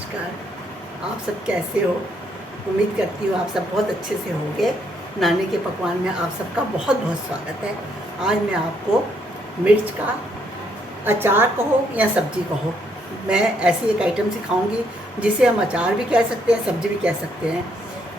नमस्कार। आप सब कैसे हो? उम्मीद करती हूँ आप सब बहुत अच्छे से होंगे। नानी के पकवान में आप सबका बहुत बहुत स्वागत है। आज मैं आपको मिर्च का अचार कहो या सब्जी कहो, मैं ऐसी एक आइटम सिखाऊंगी जिसे हम अचार भी कह सकते हैं, सब्जी भी कह सकते हैं,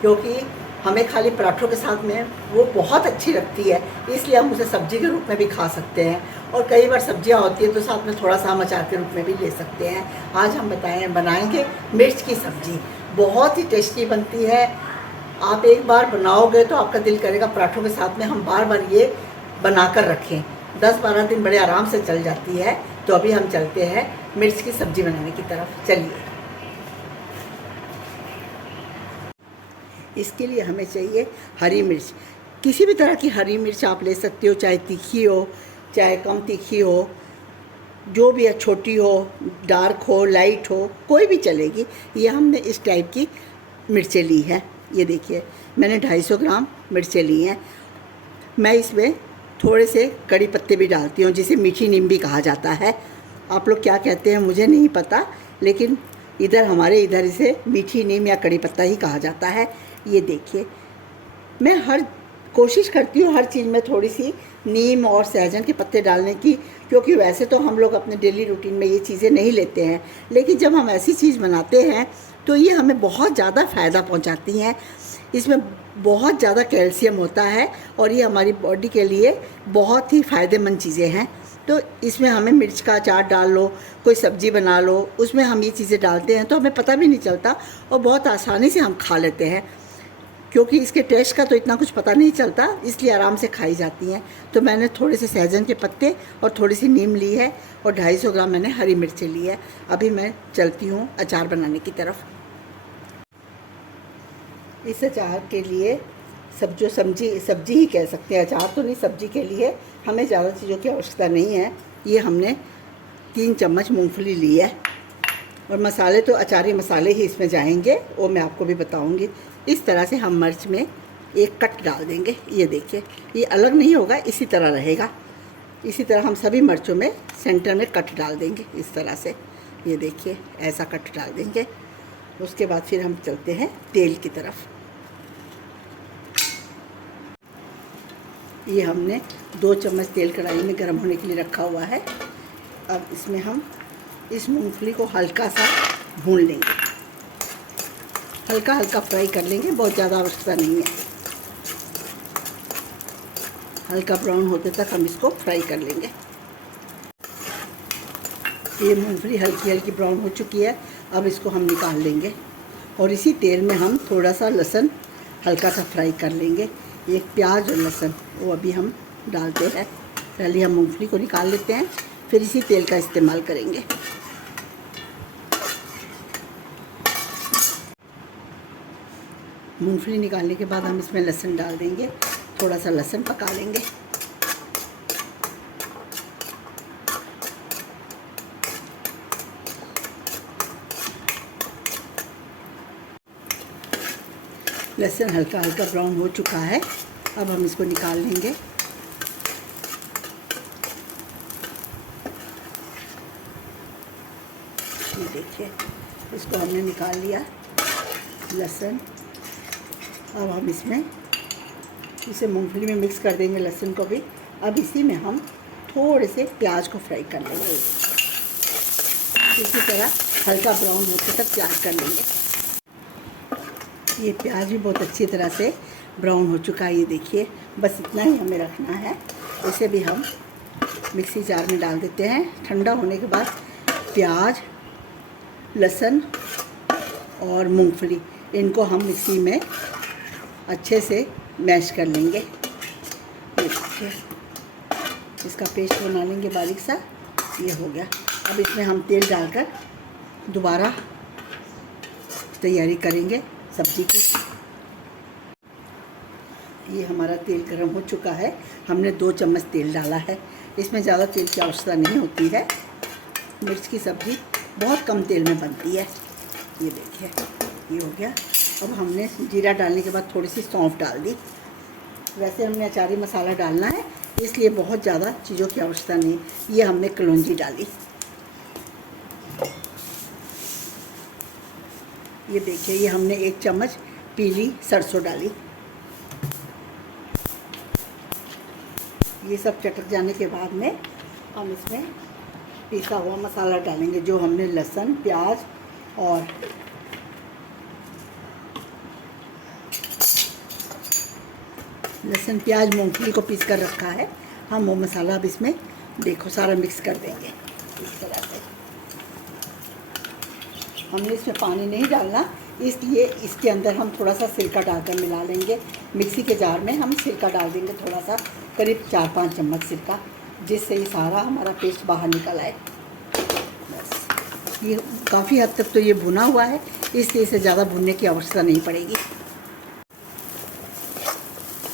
क्योंकि हमें खाली पराठों के साथ में वो बहुत अच्छी लगती है, इसलिए हम उसे सब्जी के रूप में भी खा सकते हैं। और कई बार सब्जियां होती हैं तो साथ में थोड़ा सा हम अचार के रूप में भी ले सकते हैं। आज हम बनाएंगे मिर्च की सब्जी। बहुत ही टेस्टी बनती है। आप एक बार बनाओगे तो आपका दिल करेगा पराठों के साथ में हम बार बार ये बनाकर रखें। 10-12 दिन बड़े आराम से चल जाती है। तो अभी हम चलते हैं मिर्च की सब्जी बनाने की तरफ। चलिए। इसके लिए हमें चाहिए हरी मिर्च। किसी भी तरह की हरी मिर्च आप ले सकते हो, चाहे तीखी हो चाहे कम तीखी हो, जो भी है, छोटी हो, डार्क हो, लाइट हो, कोई भी चलेगी। ये हमने इस टाइप की मिर्चें ली है। ये देखिए, मैंने 250 ग्राम मिर्चें ली हैं। मैं इसमें थोड़े से कड़ी पत्ते भी डालती हूँ, जिसे मीठी नीम भी कहा जाता है। आप लोग क्या कहते हैं मुझे नहीं पता, लेकिन हमारे इधर इसे मीठी नीम या कड़ी पत्ता ही कहा जाता है। ये देखिए, मैं हर कोशिश करती हूँ हर चीज़ में थोड़ी सी नीम और सहजन के पत्ते डालने की, क्योंकि वैसे तो हम लोग अपने डेली रूटीन में ये चीज़ें नहीं लेते हैं, लेकिन जब हम ऐसी चीज़ बनाते हैं तो ये हमें बहुत ज़्यादा फ़ायदा पहुँचाती हैं। इसमें बहुत ज़्यादा कैल्शियम होता है और ये हमारी बॉडी के लिए बहुत ही फ़ायदेमंद चीज़ें हैं। तो इसमें हमें मिर्च का अचार डाल लो, कोई सब्ज़ी बना लो, उसमें हम ये चीज़ें डालते हैं तो हमें पता भी नहीं चलता और बहुत आसानी से हम खा लेते हैं, क्योंकि इसके टेस्ट का तो इतना कुछ पता नहीं चलता, इसलिए आराम से खाई जाती हैं। तो मैंने थोड़े से सहजन के पत्ते और थोड़ी सी नीम ली है और 250 ग्राम मैंने हरी मिर्चें ली है। अभी मैं चलती हूँ अचार बनाने की तरफ। इस अचार के लिए सब्जी ही कह सकते हैं, अचार तो नहीं, सब्जी के लिए हमें ज़्यादा चीज़ों की आवश्यकता नहीं है। ये हमने 3 चम्मच मूंगफली ली है और मसाले तो अचारी मसाले ही इसमें जाएंगे, वो मैं आपको भी बताऊंगी। इस तरह से हम मिर्च में एक कट डाल देंगे। ये देखिए, ये अलग नहीं होगा, इसी तरह रहेगा। इसी तरह हम सभी मिर्चों में सेंटर में कट डाल देंगे, इस तरह से। ये देखिए, ऐसा कट डाल देंगे। उसके बाद फिर हम चलते हैं तेल की तरफ। ये हमने 2 चम्मच तेल कढ़ाई में गर्म होने के लिए रखा हुआ है। अब इसमें हम इस मूंगफली को हल्का सा भून लेंगे, हल्का हल्का फ्राई कर लेंगे, बहुत ज़्यादा आवश्यकता नहीं है। हल्का ब्राउन होते तक हम इसको फ्राई कर लेंगे। ये मूंगफली हल्की हल्की ब्राउन हो चुकी है। अब इसको हम निकाल लेंगे और इसी तेल में हम थोड़ा सा लहसुन हल्का सा फ्राई कर लेंगे। एक प्याज और लहसुन वो अभी हम डालते हैं। पहले हम मूंगफली को निकाल लेते हैं, फिर इसी तेल का इस्तेमाल करेंगे। मूंगफली निकालने के बाद हम इसमें लहसुन डाल देंगे, थोड़ा सा लहसुन पका लेंगे। लहसुन हल्का हल्का ब्राउन हो चुका है। अब हम इसको निकाल लेंगे। ये देखिए, इसको हमने निकाल लिया लहसुन। अब हम इसे मूंगफली में मिक्स कर देंगे, लहसुन को भी। अब इसी में हम थोड़े से प्याज को फ्राई कर लेंगे। इसी तरह हल्का ब्राउन होते तक प्याज कर लेंगे। ये प्याज भी बहुत अच्छी तरह से ब्राउन हो चुका है। ये देखिए, बस इतना ही हमें रखना है। इसे भी हम मिक्सी जार में डाल देते हैं। ठंडा होने के बाद प्याज, लहसुन और मूंगफली, इनको हम मिक्सी में अच्छे से मैश कर लेंगे। देखिए, इसका पेस्ट बना लेंगे बारीक सा। ये हो गया। अब इसमें हम तेल डालकर दोबारा तैयारी करेंगे सब्जी की। ये हमारा तेल गर्म हो चुका है। हमने 2 चम्मच तेल डाला है। इसमें ज़्यादा तेल की आवश्यकता नहीं होती है। मिर्च की सब्ज़ी बहुत कम तेल में बनती है। ये देखिए, ये हो गया। अब हमने जीरा डालने के बाद थोड़ी सी सौंफ डाल दी। वैसे हमने अचारी मसाला डालना है, इसलिए बहुत ज़्यादा चीज़ों की आवश्यकता नहीं। ये हमने कलौंजी डाली। ये देखिए, ये हमने 1 चम्मच पीली सरसों डाली। ये सब चटक जाने के बाद में हम इसमें पिसा हुआ मसाला डालेंगे, जो हमने लहसुन, प्याज और मूंगफली को पीस कर रखा है। हम वो मसाला अब इसमें देखो सारा मिक्स कर देंगे इस तरह से। हमने इसमें पानी नहीं डालना, इसलिए इसके अंदर हम थोड़ा सा सिरका डालकर मिला लेंगे। मिक्सी के जार में हम सिरका डाल देंगे थोड़ा सा, करीब 4-5 चम्मच सिरका, जिससे ये सारा हमारा पेस्ट बाहर निकल आए। बस ये काफ़ी हद तक तो ये भुना हुआ है, इसलिए इसे ज़्यादा भुनने की आवश्यकता नहीं पड़ेगी।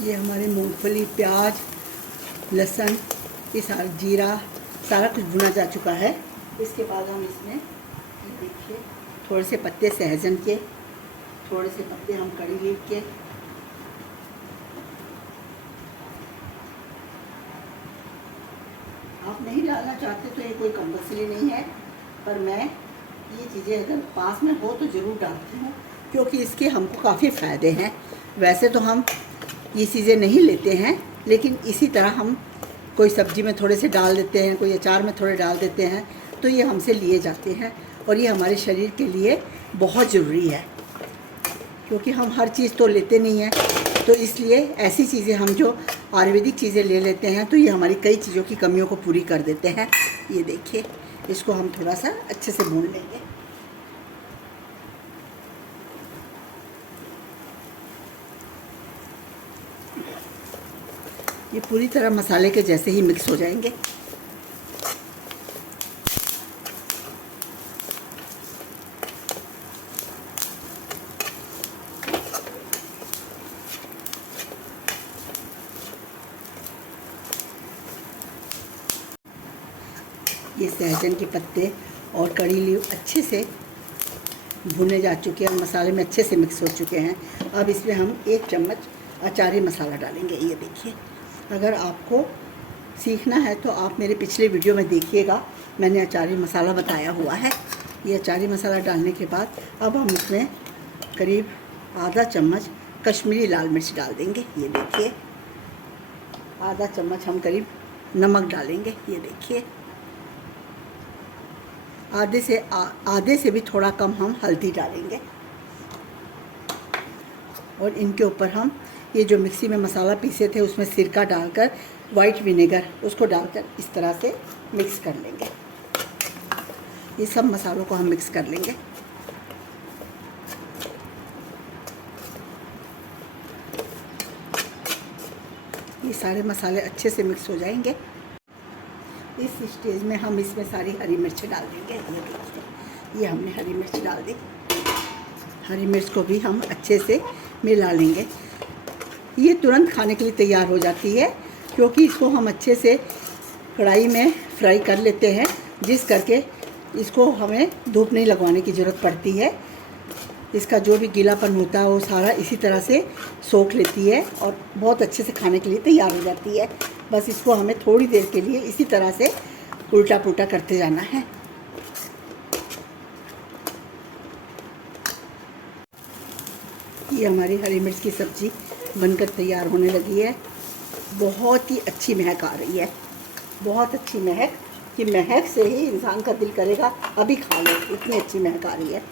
ये हमारे मूंगफली, प्याज, लहसुन, ये सारा जीरा सारा कुछ भुना जा चुका है। इसके बाद हम इसमें ये देखिए थोड़े से पत्ते सहजन के, थोड़े से पत्ते हम कड़ी लीफ के, आप नहीं डालना चाहते तो ये कोई कंपल्सरी नहीं है, पर मैं ये चीज़ें अगर पास में हो तो ज़रूर डालती हूँ, क्योंकि इसके हमको काफ़ी फ़ायदे हैं। वैसे तो हम ये चीज़ें नहीं लेते हैं, लेकिन इसी तरह हम कोई सब्ज़ी में थोड़े से डाल देते हैं, कोई अचार में थोड़े डाल देते हैं, तो ये हमसे लिए जाते हैं और ये हमारे शरीर के लिए बहुत ज़रूरी है, क्योंकि हम हर चीज़ तो लेते नहीं हैं। तो इसलिए ऐसी चीज़ें हम जो आयुर्वेदिक चीज़ें ले लेते हैं, तो ये हमारी कई चीज़ों की कमियों को पूरी कर देते हैं। ये देखिए, इसको हम थोड़ा सा अच्छे से भून लेंगे। ये पूरी तरह मसाले के जैसे ही मिक्स हो जाएंगे। ये सहजन के पत्ते और कड़ी लीफ अच्छे से भुने जा चुके हैं, मसाले में अच्छे से मिक्स हो चुके हैं। अब इसमें हम 1 चम्मच अचारी मसाला डालेंगे। ये देखिए, अगर आपको सीखना है तो आप मेरे पिछले वीडियो में देखिएगा, मैंने अचारी मसाला बताया हुआ है। ये अचारी मसाला डालने के बाद अब हम इसमें करीब आधा चम्मच कश्मीरी लाल मिर्च डाल देंगे। ये देखिए, आधा चम्मच हम करीब नमक डालेंगे। ये देखिए, आधे से भी थोड़ा कम हम हल्दी डालेंगे। और इनके ऊपर हम ये जो मिक्सी में मसाला पीसे थे उसमें सिरका डालकर, वाइट विनेगर उसको डालकर इस तरह से मिक्स कर लेंगे। ये सब मसालों को हम मिक्स कर लेंगे। ये सारे मसाले अच्छे से मिक्स हो जाएंगे। इस स्टेज में हम इसमें सारी हरी मिर्च डाल देंगे। ये देखिए, ये हमने हरी मिर्च डाल दी। हरी मिर्च को भी हम अच्छे से मिला लेंगे। ये तुरंत खाने के लिए तैयार हो जाती है, क्योंकि इसको हम अच्छे से कढ़ाई में फ्राई कर लेते हैं, जिस करके इसको हमें धूप नहीं लगवाने की ज़रूरत पड़ती है। इसका जो भी गीलापन होता है वो सारा इसी तरह से सोख लेती है और बहुत अच्छे से खाने के लिए तैयार हो जाती है। बस इसको हमें थोड़ी देर के लिए इसी तरह से उल्टा पुल्टा करते जाना है। ये हमारी हरी मिर्च की सब्ज़ी बनकर तैयार होने लगी है। बहुत ही अच्छी महक आ रही है, बहुत अच्छी महक, कि महक से ही इंसान का दिल करेगा अभी खा लो, इतनी अच्छी महक आ रही है।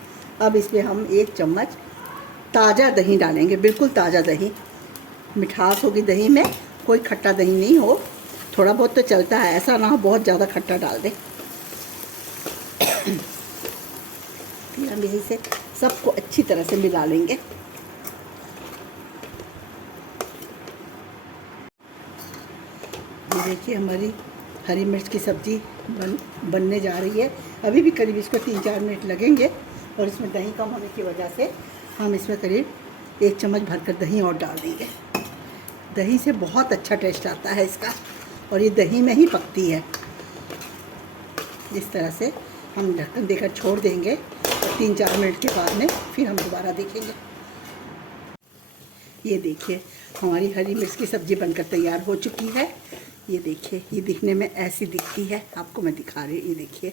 अब इसमें हम 1 चम्मच ताज़ा दही डालेंगे, बिल्कुल ताज़ा दही। मिठास होगी दही में, कोई खट्टा दही नहीं हो, थोड़ा बहुत तो चलता है, ऐसा ना हो बहुत ज़्यादा खट्टा डाल दें। फिर हम यहीं से सबको अच्छी तरह से मिला लेंगे। देखिए, हमारी हरी मिर्च की सब्ज़ी बनने जा रही है। अभी भी करीब इसको 3-4 मिनट लगेंगे, और इसमें दही कम होने की वजह से हम इसमें करीब 1 चम्मच भरकर दही और डाल देंगे। दही से बहुत अच्छा टेस्ट आता है इसका, और ये दही में ही पकती है। इस तरह से हम ढक्कन देकर छोड़ देंगे, और 3-4 मिनट के बाद में फिर हम दोबारा देखेंगे। ये देखिए, हमारी हरी मिर्च की सब्ज़ी बनकर तैयार हो चुकी है। ये देखिए, ये दिखने में ऐसी दिखती है, आपको मैं दिखा रही हूँ। ये देखिए,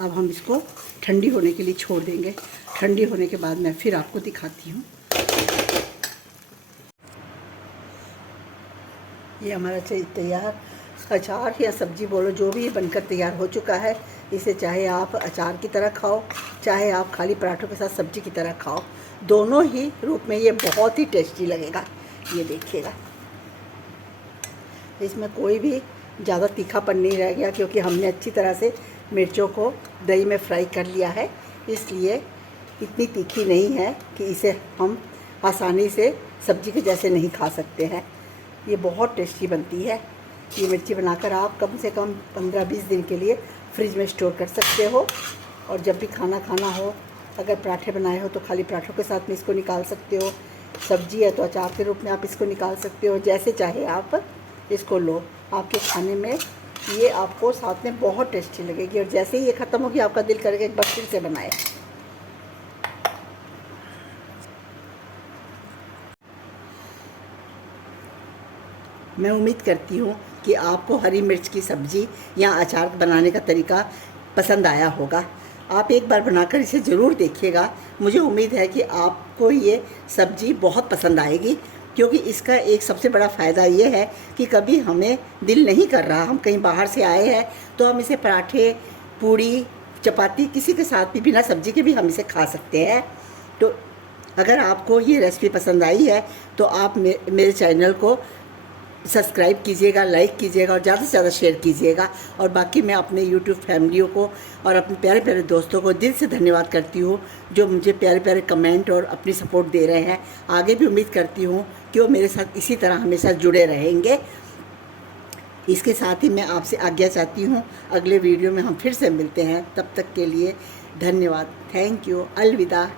अब हम इसको ठंडी होने के लिए छोड़ देंगे। ठंडी होने के बाद मैं फिर आपको दिखाती हूँ। ये हमारा तैयार अचार या सब्जी बोलो, जो भी बनकर तैयार हो चुका है। इसे चाहे आप अचार की तरह खाओ, चाहे आप खाली पराठों के साथ सब्जी की तरह खाओ, दोनों ही रूप में ये बहुत ही टेस्टी लगेगा। ये देखिएगा, इसमें कोई भी ज़्यादा तीखापन नहीं रह गया, क्योंकि हमने अच्छी तरह से मिर्चों को दही में फ्राई कर लिया है। इसलिए इतनी तीखी नहीं है कि इसे हम आसानी से सब्जी के जैसे नहीं खा सकते हैं। ये बहुत टेस्टी बनती है। ये मिर्ची बनाकर आप कम से कम 15-20 दिन के लिए फ्रिज में स्टोर कर सकते हो, और जब भी खाना हो, अगर पराठे बनाए हो तो खाली पराठों के साथ में इसको निकाल सकते हो, सब्जी है तो अचार के रूप में आप इसको निकाल सकते हो। जैसे चाहे आप इसको लो, आपके खाने में ये आपको साथ में बहुत टेस्टी लगेगी। और जैसे ही ये ख़त्म होगी, आपका दिल करेगा एक बार फिर से बनाए। मैं उम्मीद करती हूँ कि आपको हरी मिर्च की सब्ज़ी या अचार बनाने का तरीका पसंद आया होगा। आप एक बार बनाकर इसे ज़रूर देखिएगा। मुझे उम्मीद है कि आपको ये सब्ज़ी बहुत पसंद आएगी, क्योंकि इसका एक सबसे बड़ा फ़ायदा ये है कि कभी हमें दिल नहीं कर रहा, हम कहीं बाहर से आए हैं, तो हम इसे पराठे, पूड़ी, चपाती किसी के साथ भी बिना सब्ज़ी के भी हम इसे खा सकते हैं। तो अगर आपको ये रेसिपी पसंद आई है तो आप मेरे चैनल को सब्सक्राइब कीजिएगा, लाइक कीजिएगा और ज़्यादा से ज़्यादा शेयर कीजिएगा। और बाकी मैं अपने यूट्यूब फैमिलियों को और अपने प्यारे प्यारे दोस्तों को दिल से धन्यवाद करती हूँ, जो मुझे प्यारे प्यारे कमेंट और अपनी सपोर्ट दे रहे हैं। आगे भी उम्मीद करती हूँ कि वो मेरे साथ इसी तरह हमेशा जुड़े रहेंगे। इसके साथ ही मैं आपसे आज्ञा चाहती हूँ। अगले वीडियो में हम फिर से मिलते हैं। तब तक के लिए धन्यवाद। Thank you. अलविदा।